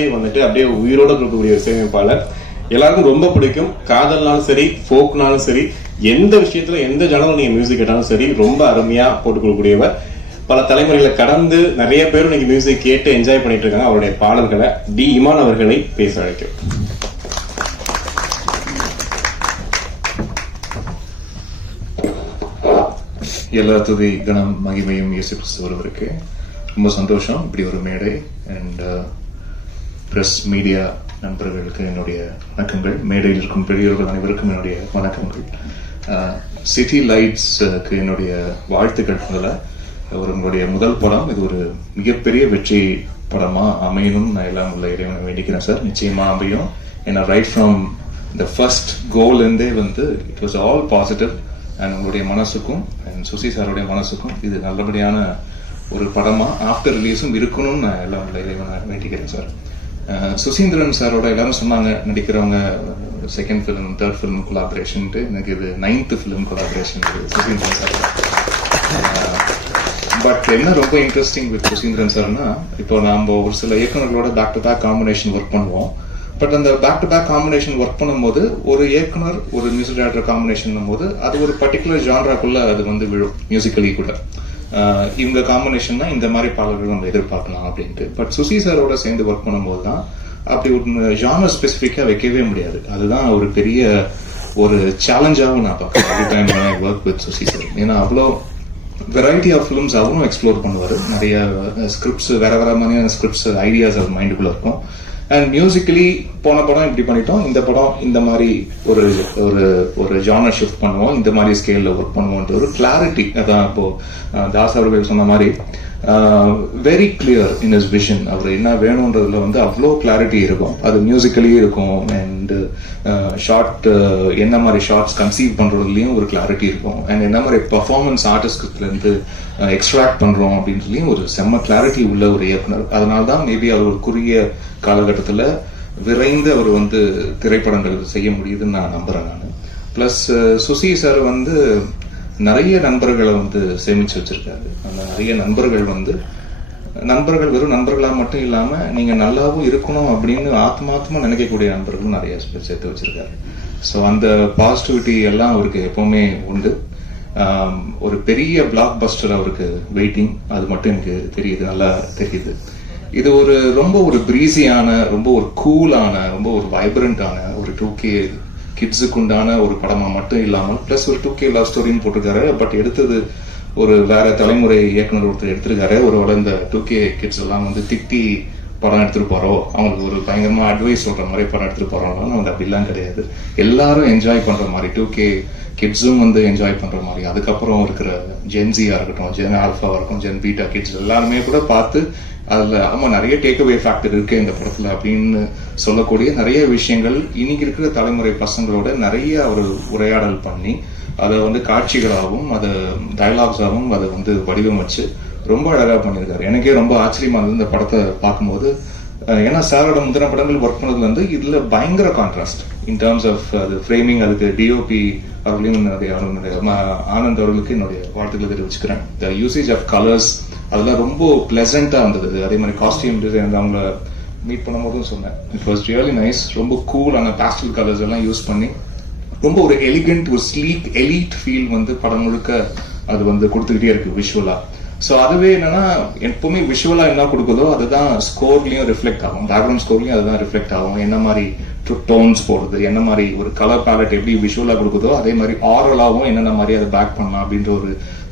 இருந்தே வந்துட்டு அப்படியே உயிரோட இருக்கக்கூடிய இசையமைப்பாளர். எல்லாருக்கும் ரொம்ப பிடிக்கும். காதல்னாலும் சரி, ஃபோக்னாலும் சரி, எந்த விஷயத்துல எந்த ஜனலும் நீங்க மியூசிக் கேட்டாலும் சரி ரொம்ப அருமையா போட்டுக் கொடுக்கக்கூடியவர். பல தலைமுறைகளை கடந்து நிறைய பேரும் இன்னைக்கு மியூசிக் கேட்டு என்ஜாய் பண்ணிட்டு இருக்காங்க. அவருடைய பாடல்களை டி இமான் அவர்களை பேச அழைக்கும். எல்லா துதி கணம் மகிமையும் இயேசு கிறிஸ்து ஒருவருக்கு. ரொம்ப சந்தோஷம் இப்படி ஒரு மேடை. அண்ட் பிரஸ் மீடியா நண்பர்களுக்கு என்னுடைய வணக்கங்கள். மேடையில் இருக்கும் பெரியவர்கள் அனைவருக்கும் என்னுடைய வணக்கங்கள். சிட்டி லைட்ஸ்க்கு என்னுடைய வாழ்த்துக்கள். முதல்ல உங்களுடைய முதல் படம் இது ஒரு மிகப்பெரிய வெற்றி படமா அமையணும் நான் எல்லாம் உள்ள இறைவனை வேண்டிக்கிறேன் சார். நிச்சயமா அமையும். ஏன்னா right from the first goal இருந்தே வந்து it was all positive. And உங்களுடைய மனசுக்கும் அண்ட் சுசி சாரோடைய மனசுக்கும் இது நல்லபடியான ஒரு படமா ஆஃப்டர் ரிலீஸும் இருக்கணும்னு நான் எல்லாம் உள்ள இறைவனை வேண்டிக்கிறேன் சார். சுசீந்திரன் சாரோட எல்லாரும் சொன்னாங்க நடிக்கிறவங்க செகண்ட் ஃபிலிம் தேர்ட் ஃபிலிம் கொலாபரேஷன்ட்டு. எனக்கு இது 9th film collaboration Suseenthiran sir. But என்ன ரொம்ப இன்ட்ரெஸ்டிங் வித் சுசீந்திரன் சார்னா, இப்போ நம்ம ஒரு சில இயக்குநர்களோட back to back combination work பண்ணுவோம். பட் அந்த back to back combination work பண்ணும்போது ஒரு இயக்குனர் ஒரு மியூசிக் டைரக்டர் காம்பினேஷன் போது அது ஒரு பர்டிகுலர் ஜான்ராக்குள்ள அது வந்து விழும் மியூசிக்கலி கூட. இவங்க காம்பினேஷன்னா இந்த மாதிரி பாடல்கள் நம்ம எதிர்பார்க்கலாம் அப்படின்ட்டு. பட் சுசி சாரோட சேர்ந்து ஒர்க் பண்ணும்போது தான் அப்படி ஒரு ஜானர் ஸ்பெசிஃபிக்கா வைக்கவே முடியாது. அதுதான் ஒரு பெரிய ஒரு சேலஞ்சாகவும் நான் பார்க்கிறேன் ஒர்க் வித் சுசி சார். ஏன்னா அவ்வளோ வெரைட்டி ஆஃப் ஃபிலிம்ஸ் அவரும் எக்ஸ்ப்ளோர் பண்ணுவார். நிறைய ஸ்கிரிப்ட்ஸ் வேற வேற மாதிரியான ஸ்கிரிப்ட்ஸ் ஐடியாஸ் அவர் மைண்டுக்குள்ள இருக்கும். அண்ட் மியூசிக்கலி போன படம் இப்படி பண்ணிட்டோம், இந்த படம் இந்த மாதிரி ஒரு ஒரு ஒரு ஜானர் ஷிஃப்ட் பண்ணுவோம், இந்த மாதிரி ஸ்கேல்ல ஒர்க் பண்ணுவோன்ற ஒரு கிளாரிட்டி. அதான் இப்போ தாஸ் அவர்கள் சொன்ன மாதிரி very clear in his vision. அவர் என்ன வேணும்ன்றதுல வந்து அவ்வளோ கிளாரிட்டி இருக்கும். அது மியூசிக்கலி இருக்கும். அண்ட் ஷார்ட் என்ன மாதிரி ஷார்ட்ஸ் கன்சீவ் பண்றதுலயும் ஒரு கிளாரிட்டி இருக்கும். அண்ட் என்ன மாதிரி பர்ஃபார்மன்ஸ் ஆர்டிஸ்ட்ல இருந்து எக்ஸ்ட்ராக்ட் பண்றோம் அப்படின்றதுலயும் ஒரு செம்ம கிளாரிட்டி உள்ள ஒரு இயக்குனர். அதனால்தான் மேபி அவர் ஒரு குறுகிய காலகட்டத்தில் விரைந்து அவர் வந்து திரைப்படங்கள் செய்ய முடியுதுன்னு நான் நம்புறேன் நான். பிளஸ் சுசி சார் வந்து நிறைய நண்பர்களை வந்து சேமிச்சு வச்சிருக்காரு. அந்த நிறைய நண்பர்கள் வந்து நண்பர்கள் வெறும் நண்பர்களா மட்டும் இல்லாம நீங்க நல்லாவும் இருக்கணும் அப்படின்னு ஆத்மாத்மா நினைக்கக்கூடிய நண்பர்களும் நிறைய சேர்த்து வச்சிருக்காரு. ஸோ அந்த பாசிட்டிவிட்டி எல்லாம் அவருக்கு எப்பவுமே உண்டு. ஒரு பெரிய பிளாக் பஸ்டர் அவருக்கு வெயிட்டிங், அது மட்டும் எனக்கு தெரியுது, நல்லா தெரியுது. இது ஒரு ரொம்ப ஒரு பிரீஸியான, ரொம்ப ஒரு கூலான, ரொம்ப ஒரு வைப்ரண்டான ஒரு 2K கிட்ஸுக்கு உண்டான ஒரு படமா மட்டும் இல்லாமல் பிளஸ் ஒரு 2K லவ் ஸ்டோரின்னு போட்டிருக்காரு. பட் எடுத்தது ஒரு வேற தலைமுறை இயக்குனர் ஒருத்தர் எடுத்திருக்காரு. ஒரு இந்த 2K கிட்ஸ் எல்லாம் வந்து திட்டி படம் எடுத்துட்டு போறோம், அவங்களுக்கு ஒரு பயங்கரமா அட்வைஸ் சொல்ற மாதிரி படம் எடுத்துட்டு போறோம்னா அவங்க அப்படிலாம் கிடையாது. எல்லாரும் என்ஜாய் பண்ற மாதிரி 2K கிட்ஸும் வந்து என்ஜாய் பண்ற மாதிரி. அதுக்கப்புறம் இருக்கிற ஜென்சியா இருக்கட்டும், ஜென் ஆல்ஃபாவா இருக்கட்டும், ஜென் பீட்டா கிட்ஸ் எல்லாருமே கூட பார்த்து அதுல ஆமா நிறைய டேக் அவே ஃபேக்டர் இருக்கு இந்த படத்துல அப்படின்னு சொல்லக்கூடிய நிறைய விஷயங்கள் இன்னைக்கு இருக்கிற தலைமுறை பசங்களோட நிறைய ஒரு உரையாடல் பண்ணி அதை வந்து காட்சிகளாகவும் அதை டயலாக்ஸாகவும் அதை வந்து வடிவமைச்சு ரொம்ப அழகா பண்ணியிருக்காரு. எனக்கே ரொம்ப ஆச்சரியமா இருந்தது இந்த படத்தை பார்க்கும்போது. ஏன்னா சாரோட முந்தின படங்கள் ஒர்க் பண்ணதுல வந்து இதுல பயங்கர கான்ட்ராஸ்ட் இன் டர்ம்ஸ் ஆஃப் அது ஃப்ரேமிங். அதுக்கு டிஓபி அவர்களையும் ஆனந்த் அவர்களுக்கு என்னுடைய வாழ்த்துக்களை தெரிவிச்சுக்கிறேன். த யூசேஜ் ஆஃப் கலர்ஸ் அதெல்லாம் ரொம்ப பிளசண்டா இருந்தது. அதே மாதிரி காஸ்டியூம் டிசைன் அவங்கள மீட் பண்ணும் போதும் சொன்னேன், இட் வாஸ் ரியலி நைஸ். ரொம்ப கூலான பாஸ்டல் கலர்ஸ் எல்லாம் யூஸ் பண்ணி ரொம்ப ஒரு எலிகண்ட், ஒரு ஸ்லீக் எலீட் ஃபீல் வந்து படம் முழுக்க அது வந்து கொடுத்துக்கிட்டே இருக்கு விஷுவலா. ஸோ அதுவே என்னன்னா எப்பவுமே விஷுவலா என்ன கொடுக்குதோ அதுதான் ஸ்கோர்லயும் ரிஃப்ளெக்ட் ஆகும், பேக்ரவுண்ட் ஸ்கோர்லயும் அதுதான் ரிஃப்ளெக்ட் ஆகும். என்ன மாதிரி டோன்ஸ் போடுறது, என்ன மாதிரி ஒரு கலர் பேலட் எப்படி விஷுவலா கொடுக்குதோ அதே மாதிரி ஆரலாவும் என்னென்ன மாதிரி அதை பேக் பண்ணலாம் அப்படின்ற ஒரு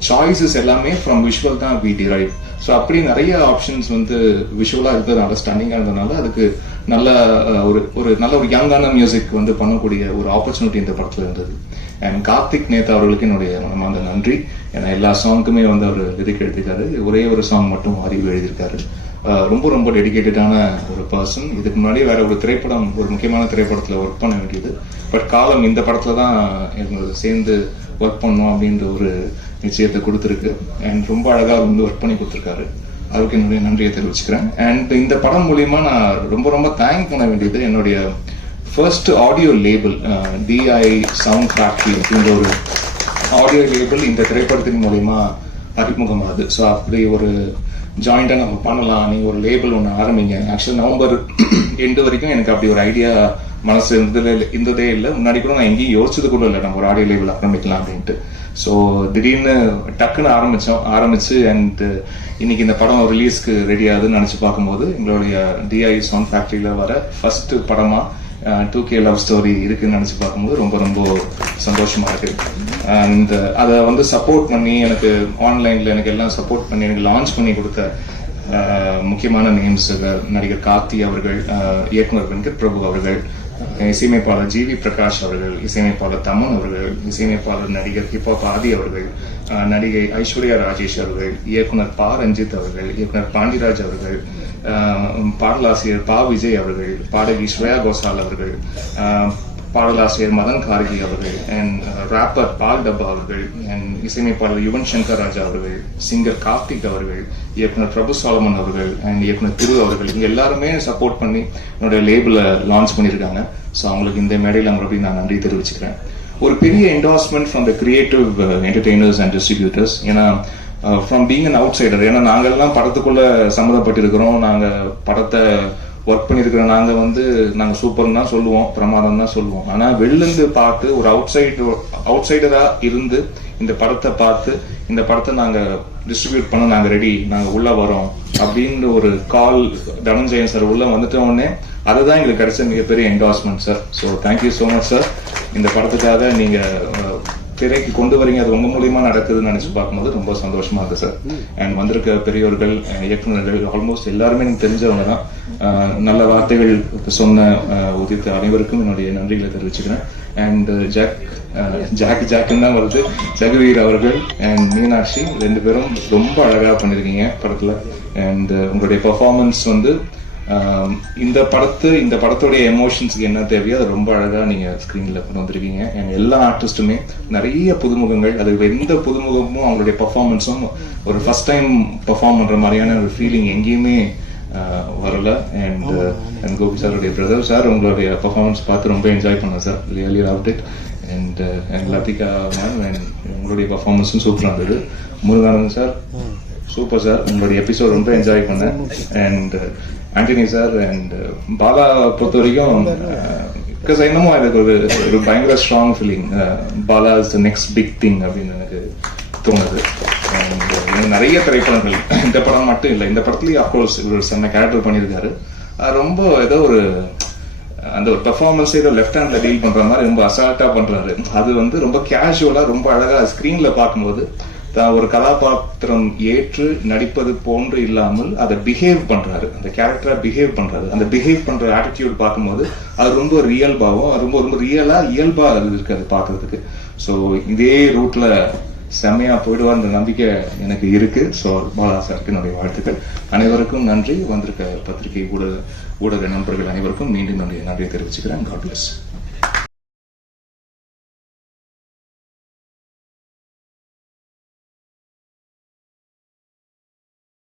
சாய்ஸஸ் எல்லாமே ஃப்ரம் விஷுவல் தான் வி டிரைவ். ஸோ அப்படி நிறைய ஆப்ஷன்ஸ் வந்து விஷுவலா இருக்கிறதுனால ஸ்டன்னிங்கா இருந்ததுனால அதுக்கு நல்ல ஒரு நல்ல ஒரு யங்கான மியூசிக் வந்து பண்ணக்கூடிய ஒரு ஆப்பர்ச்சுனிட்டி இந்த படத்துல இருந்தது. அண்ட் கார்த்திக் நேதா அவர்களுக்கு என்னுடைய மனமார்ந்த நன்றி. ஏன்னா எல்லா சாங்குக்குமே வந்து அவர் லிரிக் எழுதியிருக்காரு. ஒரே ஒரு சாங் மட்டும் அறிவு எழுதியிருக்காரு. ரொம்ப ரொம்ப டெடிகேட்டடான ஒரு பர்சன். இதுக்கு முன்னாடி வேற ஒரு திரைப்படம், ஒரு முக்கியமான திரைப்படத்துல ஒர்க் பண்ண வேண்டியது. பட் காலம் இந்த படத்துல தான் எங்களுக்கு சேர்ந்து ஒர்க் பண்ணோம் அப்படின்ற ஒரு நிச்சயத்தை கொடுத்துருக்கு. அண்ட் ரொம்ப அழகா வந்து ஒர்க் பண்ணி கொடுத்துருக்காரு. அதுக்கு என்னுடைய நன்றியை தெரிவிச்சுக்கிறேன். அண்ட் இந்த படம் மூலியமா நான் ரொம்ப ரொம்ப தேங்க் பண்ண வேண்டியது என்னுடைய first audio label DI sound factory அப்படின்ற ஒரு ஆடியோ லேபிள் இந்த திரைப்படத்தின் மூலியமா அறிமுகமாகுது. ஸோ அப்படி ஒரு ஜாயிண்டா நம்ம பண்ணலாம், நீங்க ஒரு லேபிள் ஒன்று ஆரம்பிங்க. ஆக்சுவலி நவம்பர் எண்டு வரைக்கும் எனக்கு அப்படி ஒரு ஐடியா மனசு இருந்ததே இல்லை. முன்னாடி கூட நான் எங்கேயும் யோசிச்சது கூட இல்லை நம்ம ஒரு ஆடியோ லேபிள் ஆரம்பிக்கலாம் அப்படின்ட்டு. ஸோ திடீர்னு டக்குன்னு ஆரம்பிச்சு அண்ட் இன்னைக்கு இந்த படம் ரிலீஸ்க்கு ரெடி ஆகுதுன்னு நினைச்சு பார்க்கும்போது எங்களுடைய டிஐ சவுண்ட் ஃபேக்டரியில வர ஃபர்ஸ்ட் படமா 2K லவ் ஸ்டோரி இருக்குன்னு நினைச்சு பார்க்கும்போது ரொம்ப ரொம்ப சந்தோஷமா இருக்கு. அண்ட் அதை வந்து சப்போர்ட் பண்ணி எனக்கு ஆன்லைன்ல எனக்கு எல்லாம் சப்போர்ட் பண்ணி எனக்கு லான்ச் பண்ணி கொடுத்த முக்கியமான நேம்ஸ் நடிகர் கார்த்தி அவர்கள், இயக்குனர் வெங்கட் பிரபு அவர்கள், இசையமைப்பாளர் ஜிவி பிரகாஷ் அவர்கள், இசையமைப்பாளர் தமன் அவர்கள், இசையமைப்பாளர் நடிகர் ஹிப்ஹாப் ஆதி அவர்கள், நடிகை ஐஸ்வர்யா ராஜேஷ் அவர்கள், இயக்குனர் பா ரஞ்சித் அவர்கள், இயக்குனர் பாண்டிராஜ் அவர்கள், பாடலாசிரியர் பா விஜய் அவர்கள், பாடகி ஸ்ரேயா கோசால் அவர்கள், பாடலாசிரியர் மதன் கார்கி அவர்கள், அண்ட் ராப்பர் பால் டப்பா அவர்கள், அண்ட் இசையமைப்பாளர் யுவன் சங்கர் ராஜா அவர்கள், சிங்கர் கார்த்திக் அவர்கள், இயக்குனர் பிரபு சாலமன் அவர்கள், அண்ட் இயக்குனர் திரு அவர்கள், இங்க எல்லாருமே சப்போர்ட் பண்ணி என்னோட லேபிள லான்ச் பண்ணியிருக்காங்க. ஸோ அவங்களுக்கு இந்த மேடையில் மறுபடியும் நான் நன்றி தெரிவிச்சுக்கிறேன். ஒரு பெரிய endorsement from the creative entertainers and distributors. ஏன்னா from being an outsider, ஏன்னா நாங்கெல்லாம் படத்துக்குள்ள சம்மந்தப்பட்டிருக்கிறோம், நாங்க படத்தை ஒர்க் பண்ணிருக்கிறோம், நாங்க சூப்பர்னு தான் சொல்லுவோம், பிரமாதம் தான் சொல்லுவோம். ஆனா வெளிலிருந்து பார்த்து ஒரு அவுட் சைடரா இருந்து இந்த படத்தை பார்த்து இந்த படத்தை நாங்க டிஸ்ட்ரிபியூட் பண்ண நாங்க ரெடி, நாங்க உள்ள வரோம் அப்படின்னு ஒரு கால் தனஞ்சயன் சார் உள்ள வந்துட்ட உடனே அதுதான் எங்களுக்கு கிடைச்ச மிகப்பெரிய endorsement sir. So thank you so much sir. இந்த படத்துக்காக நீங்க திரைக்கு கொண்டு வரீங்க, அது உங்க மூலியமா நடக்குதுன்னு நினைச்சு பார்க்கும்போது ரொம்ப சந்தோஷமா இருக்கு சார். அண்ட் வந்திருக்க பெரியவர்கள், இயக்குநர்கள், ஆல்மோஸ்ட் எல்லாருமே எனக்கு தெரிஞ்சவங்க தான். நல்ல வார்த்தைகள் சொன்ன உதித்த அனைவருக்கும் என்னுடைய நன்றிகளை தெரிவிச்சுக்கிறேன். அண்ட் ஜாக்குன்னு தான் வருது, ஜெகவீர் அவர்கள் அண்ட் மீனாட்சி ரெண்டு பேரும் ரொம்ப அழகா பண்ணிருக்கீங்க படத்துல. அண்ட் உங்களுடைய பெர்ஃபார்மன்ஸ் இந்த படத்துடைய எமோஷன்ஸ்க்கு என்ன தேவையோ அது ரொம்ப அழகா நீங்க ஸ்கிரீன்ல கொண்டு வந்திருக்கீங்க. எல்லா ஆர்டிஸ்டுமே நிறைய புதுமுகங்கள், அது எந்த புதுமுகமும் அவங்களுடைய பெர்ஃபார்மன்ஸும் ஒரு ஃபர்ஸ்ட் டைம் பெர்ஃபார்ம் பண்ற மாதிரியான ஒரு ஃபீலிங் எங்கேயுமே வரல. அண்ட் கோபி சாருடைய பிரதர் சார், உங்களுடைய பெர்ஃபார்மன்ஸ் பார்த்து ரொம்ப என்ஜாய் பண்ணேன் sir, really loved it. And Lathika ma'am, உங்களுடைய பெர்ஃபார்மன்ஸும் சூப்பராக இருந்தது. முருகானந்தன் சார் சூப்பர் சார், உங்களுடைய எபிசோட் ரொம்ப என்ஜாய் பண்ணேன். And Antony sir and Bala பொறுத்த வரைக்கும் பிகாஸ் என்னமோ எனக்கு ஒரு பயங்கர strong feeling, Bala is the next big thing அப்படின்னு எனக்கு தோணுது. அண்ட் நிறைய திரைப்படங்கள், இந்த படம் மட்டும் இல்லை, இந்த படத்துலயும் அப்கோர்ஸ் ஒரு செம்ம கேரக்டர் பண்ணியிருக்காரு. ரொம்ப ஏதோ ஒரு அந்த ஒரு பெர்ஃபார்மன்ஸ் ஏதோ லெஃப்ட் ஹேண்ட்ல டீல் பண்ற மாதிரி ரொம்ப அசால்ட்டா பண்றாரு. அது ரொம்ப கேஷுவலா ரொம்ப அழகா ஸ்கிரீன்ல பார்க்கும்போது ஒரு கதாபாத்திரம் ஏற்று நடிப்பது போன்று இல்லாமல் அதை பிஹேவ் பண்றாரு, அந்த கேரக்டரா பிஹேவ் பண்றாரு. அந்த பிஹேவ் பண்ற ஆட்டிடியூட் பார்க்கும்போது அது ரொம்ப ரியல்பாவும் ரொம்ப ரியலா இயல்பா அது இருக்கு அது பாக்குறதுக்கு. ஸோ இதே ரூட்ல செம்மையா போயிடுவார்ன்ற நம்பிக்கை எனக்கு இருக்கு. ஸோ பாலா சாருக்கு என்னுடைய வாழ்த்துக்கள். அனைவருக்கும் நன்றி. வந்திருக்க பத்திரிகை ஊடக நண்பர்கள் அனைவருக்கும் மீண்டும் என்னுடைய நன்றியை தெரிவிச்சுக்கிறேன். God plus.